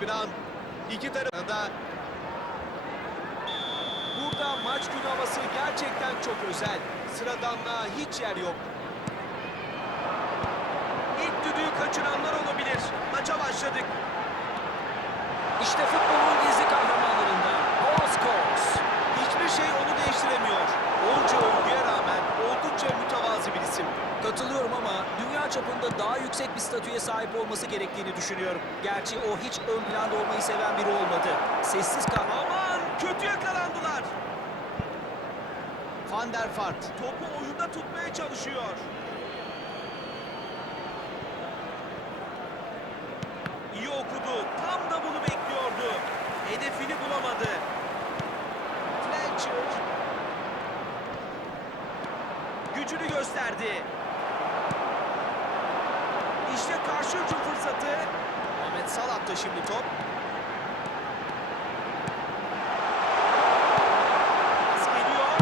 itminan. İki tarafında da Burada maç günü havası gerçekten çok özel. Sıradanlığa hiç yer yok. İlk düdüğü kaçıranlar olabilir. Maça başladık. İşte futbolun gizli kahramanlarında Bozkors. Hiçbir şey onu değiştiremiyor. Onca övgüye rağmen oldukça mütevazı bir isim. Katılıyorum ama dünya çapında daha yüksek bir statüye sahip olması gerektiğini düşünüyorum. Gerçi o hiç ön planda olmayı seven biri olmadı. Sessiz kahraman. Aman kötü yakalandılar. Van der Vaart topu oyunda tutmaya çalışıyor. İyi okudu. Tam da bunu bekliyordu. Hedefini bulamadı. Fletcher gücünü gösterdi. İşte karşı hücum fırsatı. Ahmet Salah da şimdi top. Pas geliyor.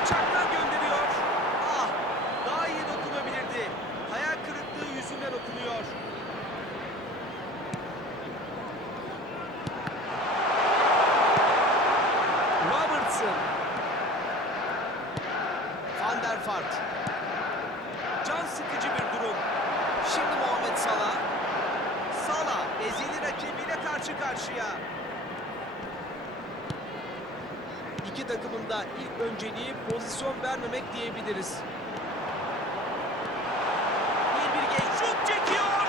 Alçaktan gönderiyor. Ah! Daha iyi dokunabilirdi. Hayal kırıklığı yüzünden okunuyor. Robertson. Van der Vaart. Can sıkıcı bir durum. Şimdi Muhammed Salah. Salah ezeli rakibiyle karşı karşıya. İki takımın da ilk önceliği pozisyon vermemek diyebiliriz. Bir bir genç şut çekiyor.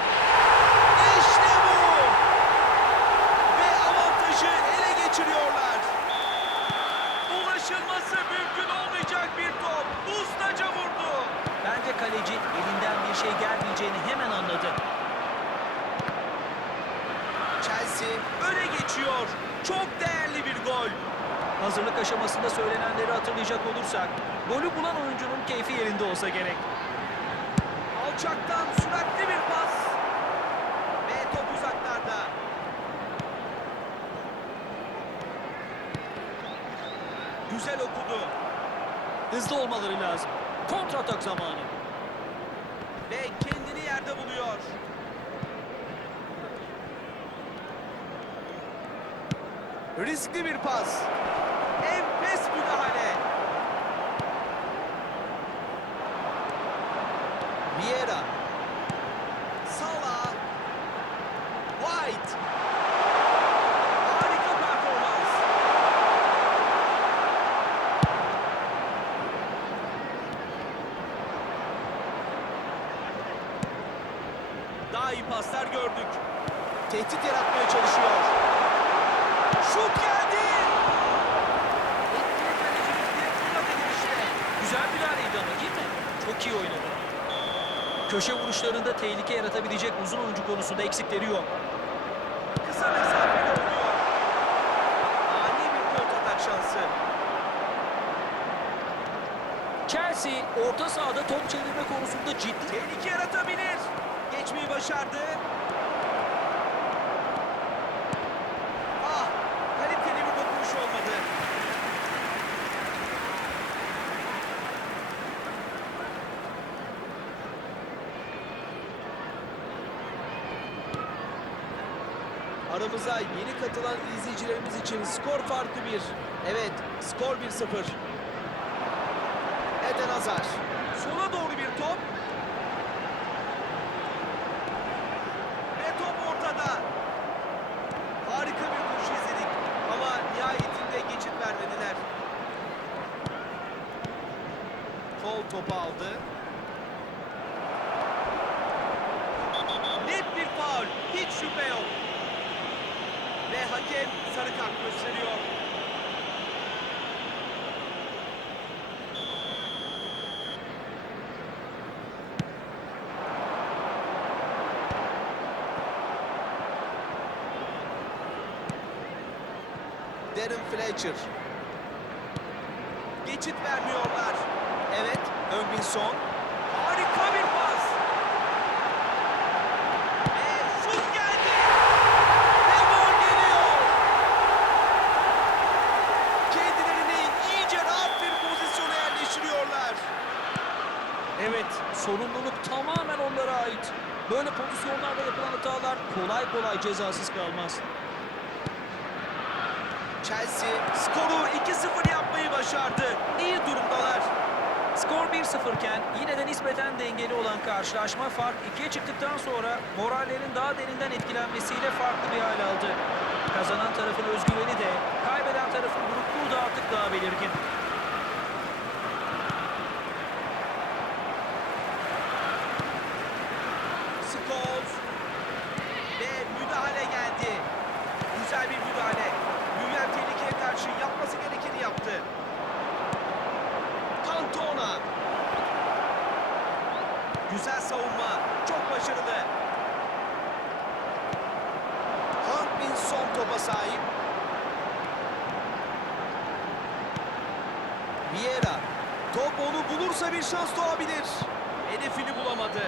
İşte bu. Ve avantajı ele geçiriyorlar. Ulaşılması mümkün olmayacak bir top. Ustaca vurdu. Bence kaleci elinden bir şey gelmeyeceğini hemen anladı. Chelsea öne geçiyor. Çok değerli bir gol. Hazırlık aşamasında söylenenleri hatırlayacak olursak, golü bulan oyuncunun keyfi yerinde olsa gerek. Alçaktan süratli bir pas. Ve top uzaklarda. Güzel okudu. Hızlı olmaları lazım. Kontratak zamanı. Ve kendini yerde buluyor. Riskli bir pas. Enfes müdahale. Vieira. Salah. White. Harika performans. Daha iyi paslar gördük. Tehdit yaratmaya çalışıyor. Şut geldi. Güzel bir araydı ama değil mi? Çok iyi oynadı. Köşe vuruşlarında tehlike yaratabilecek uzun oyuncu konusunda eksikleri yok. Kısa mesafeli oynuyor. Ani bir kontratak şansı. Chelsea orta sahada top çevirme konusunda ciddi. Tehlike yaratabilir. Geçmeyi başardı. Ah, kaliteli bir dokunuş olmadı. Aramıza yeni katılan izleyicilerimiz için skor farkı bir. Evet, skor 1-0. Eden Hazar. Sola doğru bir top. Ve top ortada. Harika bir koşu izledik. Ama nihayetinde geçit vermediler. Kol topu aldı. Net bir faul. Hiç şüphe yok. Ve hakem sarı kart gösteriyor. Darren Fletcher. Geçit vermiyorlar. Evet, Önbinson. Harika bir pas. Ve şut geldi. Ve gol geliyor. Kendilerini iyice rahat bir pozisyona yerleştiriyorlar. Evet, sorumluluk tamamen onlara ait. Böyle pozisyonlarda yapılan hatalar kolay kolay cezasız kalmaz. Chelsea skoru 2-0 yapmayı başardı. İyi durumdalar. Skor 1-0 iken yine de nispeten dengeli olan karşılaşma fark 2'ye çıktıktan sonra morallerin daha derinden etkilenmesiyle farklı bir hal aldı. Kazanan tarafın özgüveni de kaybeden tarafın burukluğu da artık daha belirgin. Scholes ve müdahale geldi. Güzel bir müdahale. Büyüyen tehlikeye karşı yapması gerekeni yaptı. Cantona. Güzel savunma. Çok başarılı. Hank Min son topa sahip. Vieira. Top onu bulursa bir şans doğabilir. Hedefini bulamadı.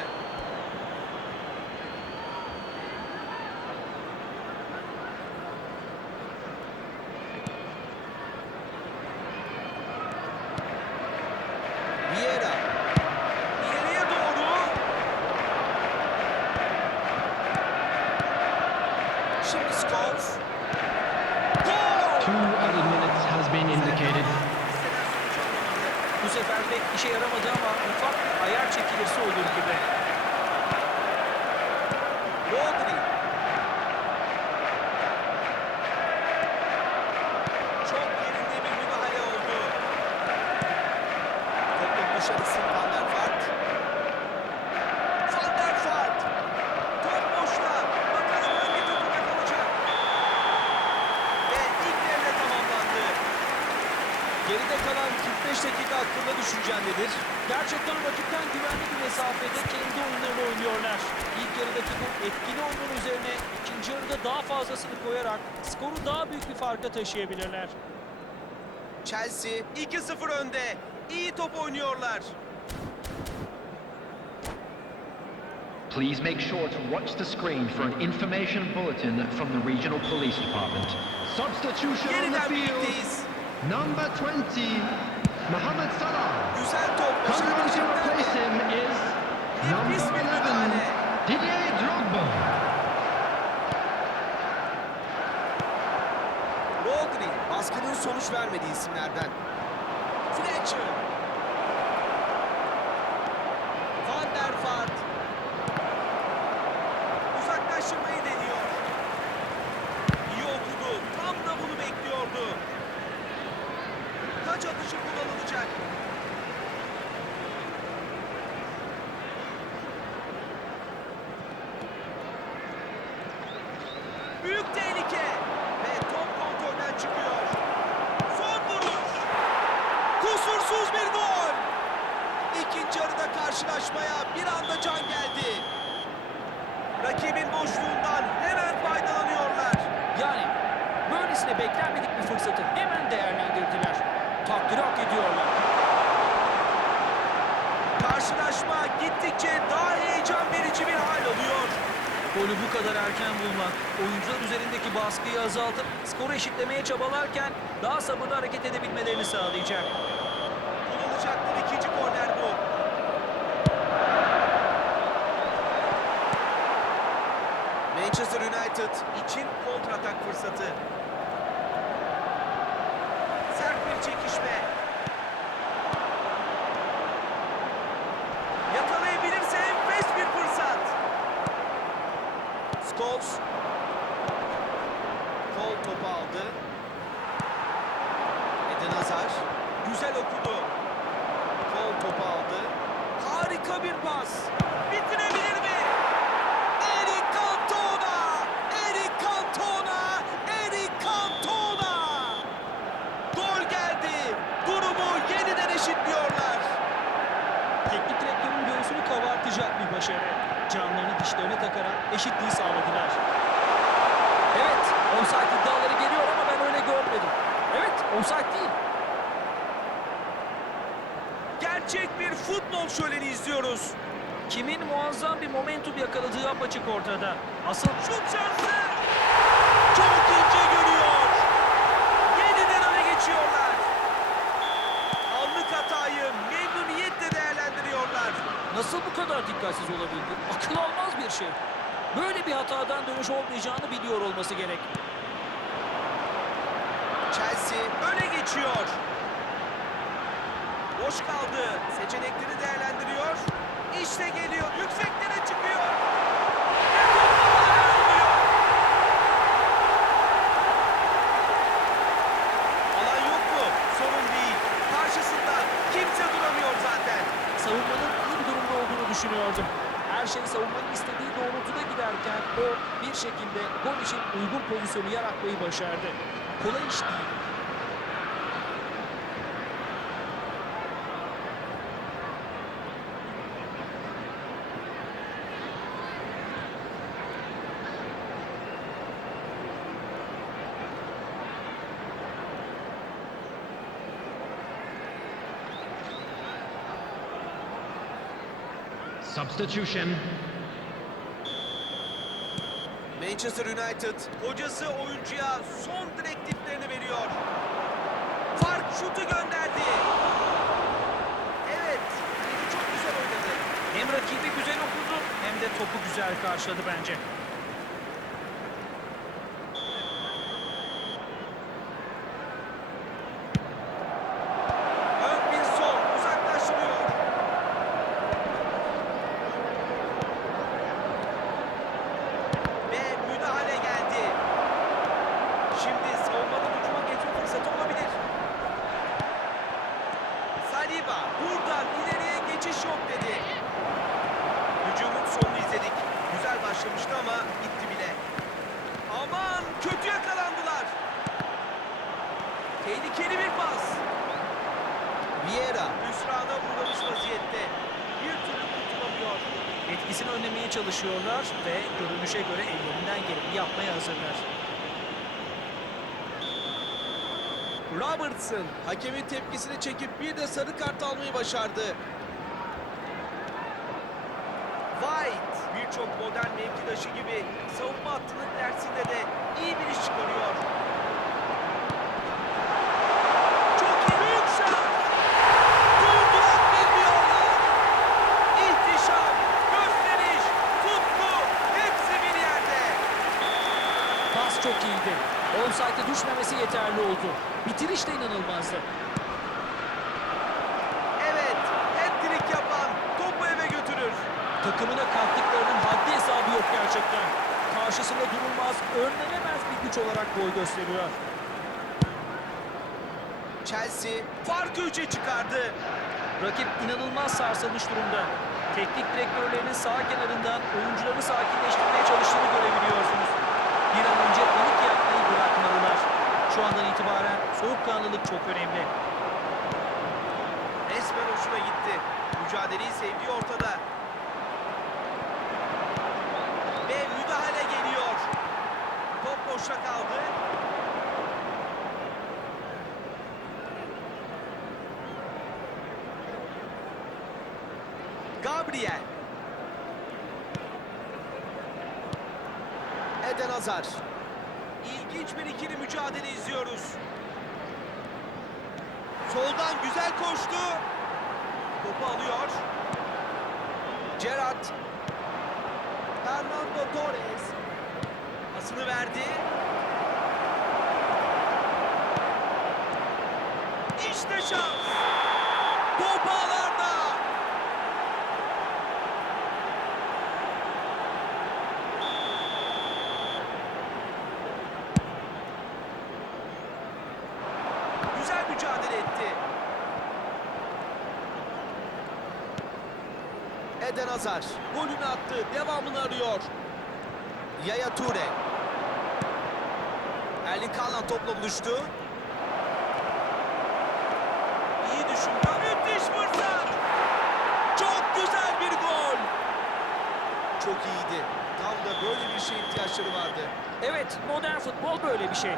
Vieira. İleriye doğru. Şimdi Scholes. Gol! Two added minutes has been indicated. Bu sefer pek işe yaramadı ama ufak bir ayar çekilirse olur gibi. Rodri. Çok yerinde bir müdahale oldu. Topun dışarısı Van der Vaart. Van der Vaart. Top boşta. Bakalım hangi takımda kalacak. Ve ilk devre tamamlandı. Geride kalan 45 dakika hakkında düşüncen nedir? Gerçekten rakipten güvenli bir mesafede kendi oyunlarını oynuyorlar. İlk yarıdaki bu etkili oyunun üzerine ikinci yarıda daha fazlasını koyarak skoru daha büyük bir farka taşıyabilirler. Chelsea 2-0 önde. İyi top oynuyorlar. Please make sure to watch the screen for an information bulletin from the regional police department. Substitution on the Yeniden field. birlikteyiz. Number 20, Mohamed Salah. Güzel top. Coming on to Başarılı replace him is number Nefis bir 11, müdahale. Didier Drogba. Rodri baskının sonuç vermediği isimlerden. Fletcher. Van der Vaart. Uzaklaştırmayı deniyor. İyi okudu. Tam da bunu bekliyordu. Taç atışı kullanılacak. Büyük tehlike. Ve top kontrolden çıkıyor. Son vuruş. Kusursuz bir gol. İkinci yarıda karşılaşmaya bir anda can geldi. Rakibin boşluğundan hemen faydalanıyorlar. Yani böylesine beklenmedik bir fırsatı hemen değerlendirdiler. Takdiri hak ediyorlar. Karşılaşma gittikçe daha heyecan verici bir hal alıyor. Golü bu kadar erken bulmak, oyuncular üzerindeki baskıyı azaltıp skoru eşitlemeye çabalarken daha sabırlı hareket edebilmelerini sağlayacak. Kullanılacaktır ikinci korner bu. Manchester United için kontratak fırsatı. Sert bir çekişme. Yakalayabilirse enfes bir fırsat. Scholes. Kol topu aldı. Eden Hazar. Güzel okudu. Kol topu aldı. Harika bir pas. Bitirebilir mi? Eric Cantona! Eric Cantona! Eric Cantona! Gol geldi. Durumu yeniden eşitliyorlar. Teknik direktörün göğsünü kabartacak bir başarı. Canlarını dişlerine takarak eşitliği sağladılar. Evet, onside iddiaları geliyor ama ben öyle görmedim. Evet, onside değil. Gerçek bir futbol şöleni izliyoruz. Kimin muazzam bir momentum yakaladığı apaçık ortada. Asıl Şut şansı. Çok ince nasıl bu kadar dikkatsiz olabildi? Akıl almaz bir şey. Böyle bir hatadan dönüş olmayacağını biliyor olması gerek. Chelsea öne geçiyor. Boş kaldı. Seçenekleri değerlendiriyor. İşte geliyor. Yükseklere çıkıyor. Ve topu ağlara yolluyor. Alan yok mu? Sorun değil. Karşısında kimse duramıyor zaten. Savunmanın iyi bir düşünüyordum. Her şey savunmanın istediği doğrultuda giderken o bir şekilde gol için uygun pozisyonu yaratmayı başardı. Kolay iş değil. Substitution. Manchester United hocası oyuncuya son direktiflerini veriyor. Fark şutu gönderdi. Evet, çok güzel oynadı. Hem rakibi güzel okudu hem de topu güzel karşıladı bence. Ön bir sol uzaklaştırıyor. Ve müdahale geldi. Şimdi savunmadan hücuma geçme fırsatı olabilir. Saliba buradan ileriye geçiş yok dedi. Hücumun sonunu izledik. Güzel başlamıştı ama gitti bile. Aman kötü yakalandılar. Tehlikeli bir pas. Vieira hüsrana uğramış vaziyette. Bir türlü kurtulamıyor. Etkisini önlemeye çalışıyorlar ve görünüşe göre ellerinden geleni yapmaya hazırlar. Robertson hakemin tepkisini çekip bir de sarı kart almayı başardı. White birçok modern mevkidaşı gibi savunma hattının dersinde de iyi bir iş çıkarıyor. Çok iyi büyük şut. Durdurak bilmiyorlar. İhtişam, gösteriş, tutku hepsi bir yerde. Pas çok iyiydi. Offside'e düşmemesi yeterli oldu. Bitiriş de inanılmazdı. Evet, hat-trick yapan topu eve götürür. Takımına kattıklarının haddi hesabı yok gerçekten. Karşısında durulmaz, önlenemez bir güç olarak boy gösteriyor. Chelsea farkı 3'e çıkardı. Rakip inanılmaz sarsılmış durumda. Teknik direktörlerinin sağ kenarından oyuncuları sakinleştirmeye çalıştığını görebiliyorsunuz. Bir an önce bırakmalılar. Şu andan itibaren soğukkanlılık çok önemli. Resmen hoşuna gitti. Mücadeleyi sevdiği ortada. Ve müdahale geliyor. Top boşta kaldı. Gabriel. Eden Hazar. İlginç bir ikili mücadele izliyoruz. Soldan güzel koştu. Topu alıyor. Gerrard. Fernando Torres. Pasını verdi. İşte şans. Top ağlarda. Güzel mücadele etti. Eden Hazar golünü attı. Devamını arıyor. Yaya Toure. Erling Haaland topla buluştu. İyi düşündü. Müthiş fırsat. Çok güzel bir gol. Çok iyiydi. Tam da böyle bir şeye ihtiyaçları vardı. Evet, modern futbol böyle bir şey.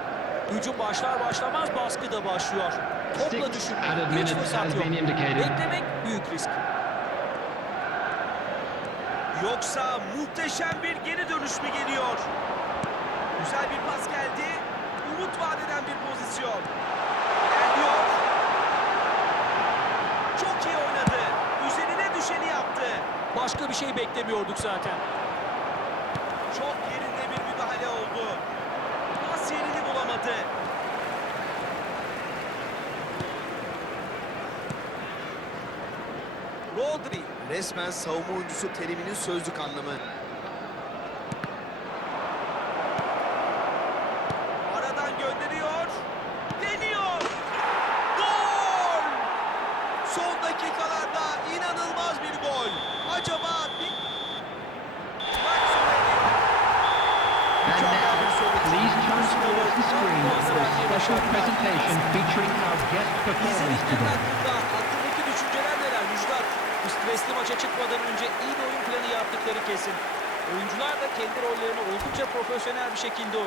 Hücum başlar başlamaz baskı da başlıyor. Topla düşünmek hiç fırsat yok. Beklemek büyük risk. Yoksa muhteşem bir geri dönüş mü geliyor? Güzel bir pas geldi. Umut vaat eden bir pozisyon. İlerliyor. Çok iyi oynadı. Üzerine düşeni yaptı. Başka bir şey beklemiyorduk zaten. Çok yerinde bir müdahale oldu. Pas yerini bulamadı. Rodri resmen savunma oyuncusu teriminin sözlük anlamı. Aradan gönderiyor. Deniyor. Gol! Son dakikalarda inanılmaz bir gol. Acaba bir... Maç please turn towards the screen for a special presentation featuring our guest performers today. Kesin. Oyuncular da kendi rollerini oldukça profesyonel bir şekilde oynuyor.